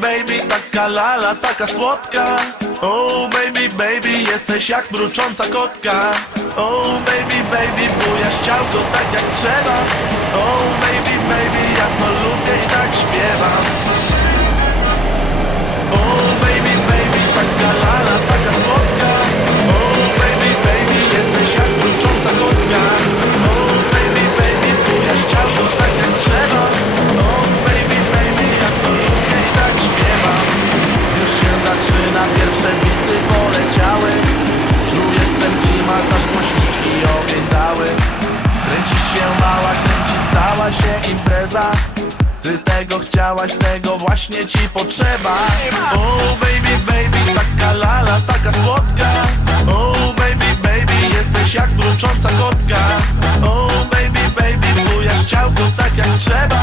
baby, taka lala, taka słodka. Oh baby, baby, jesteś jak mrucząca kotka. Oh baby, baby, bujasz ciałko tak jak trzeba. Oh baby, baby, ja to lubię i tak śpiewam. Oh baby, baby, taka lala, taka słodka. Oh baby, baby, jesteś jak mrucząca kotka. Oh baby, baby, bujasz ciałko tak jak trzeba. Oh baby, baby, ja to lubię i tak śpiewam. Już się zaczyna, pierwsze bity poleciały. Czujesz ten klimat, aż głośniki ogień dały. Kręcisz się mała, kręci cała się impreza. Ty tego chciałaś, tego właśnie ci potrzeba. Oh baby, baby, taka lala, taka słodka. Oh baby, baby, jesteś jak mrucząca kotka. Oh baby, baby, bujasz ciałko tak jak trzeba.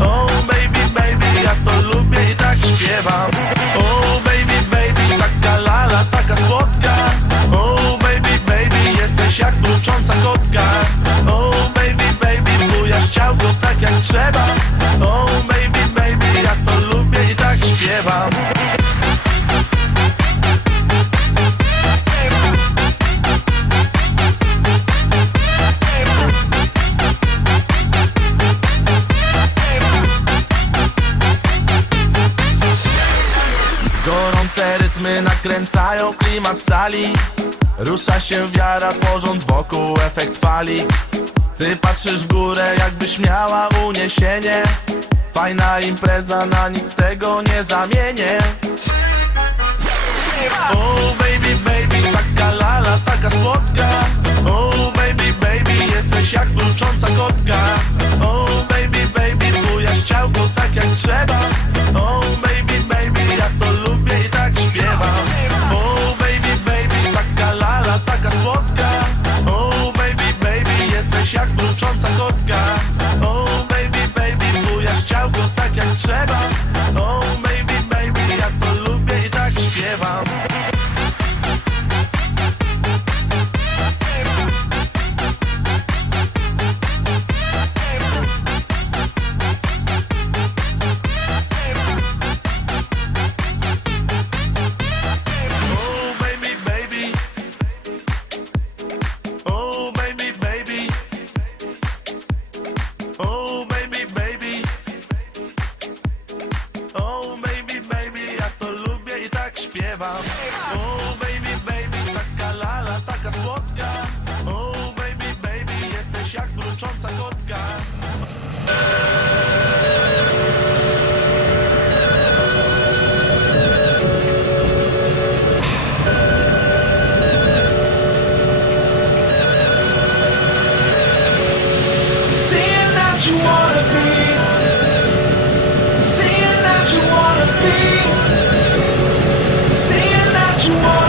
Oh baby, baby, ja to lubię i tak śpiewam. Oh baby, baby, taka lala, taka słodka. Oh baby, baby, jesteś jak mrucząca kotka. Oh baby, baby, bujasz ciałko tak jak trzeba. Oh baby, baby, ja to lubię i tak śpiewam. Gorące rytmy nakręcają klimat sali. Rusza się wiara, tworząc wokół efekt fali. Ty patrzysz w górę, jakbyś miała uniesienie. Fajna impreza, na nic z tego nie zamienię. Oh baby, baby, taka lala, taka słodka. Oh baby, baby, jesteś jak mrucząca kotka. Oh baby, baby, bujasz ciałko tak jak trzeba. Oh baby, baby, ja to lubię i tak śpiewam. Oh baby, baby, taka lala, taka słodka. Oh baby, baby, jesteś jak mrucząca kotka. Oh baby, baby, bujasz ciałko tak jak trzeba. Oh baby, baby, ja to lubię i tak śpiewam. Oh baby, baby. Oh baby, baby. Oh baby, baby. Oh baby, baby, ja to lubię i tak śpiewam. Oh baby, baby, taka lala, taka słodka. Oh baby, baby, jesteś jak mrucząca kotka. Saying that you wanna be, saying that you wanna be, saying that you wanna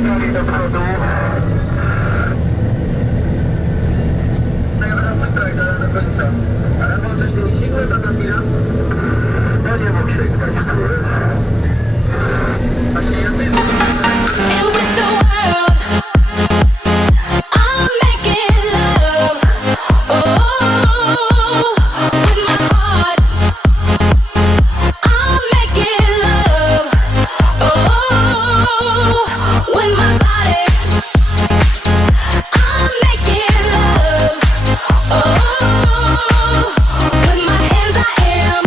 prawie do przodu. Tak, do końca. Ale bo coś nie sięgły, to chwila? No nie mógł sięgnąć, który. Właśnie ja też. And with the world, I'm making love. Oh, with my heart, I'm making love. Oh, with my body, I'm making love. Oh, with my hands I am.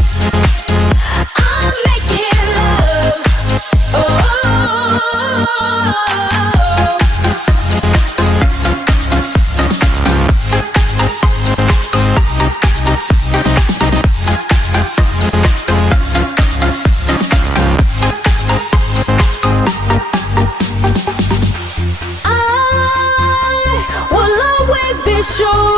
I'm making love. Oh. I will always be sure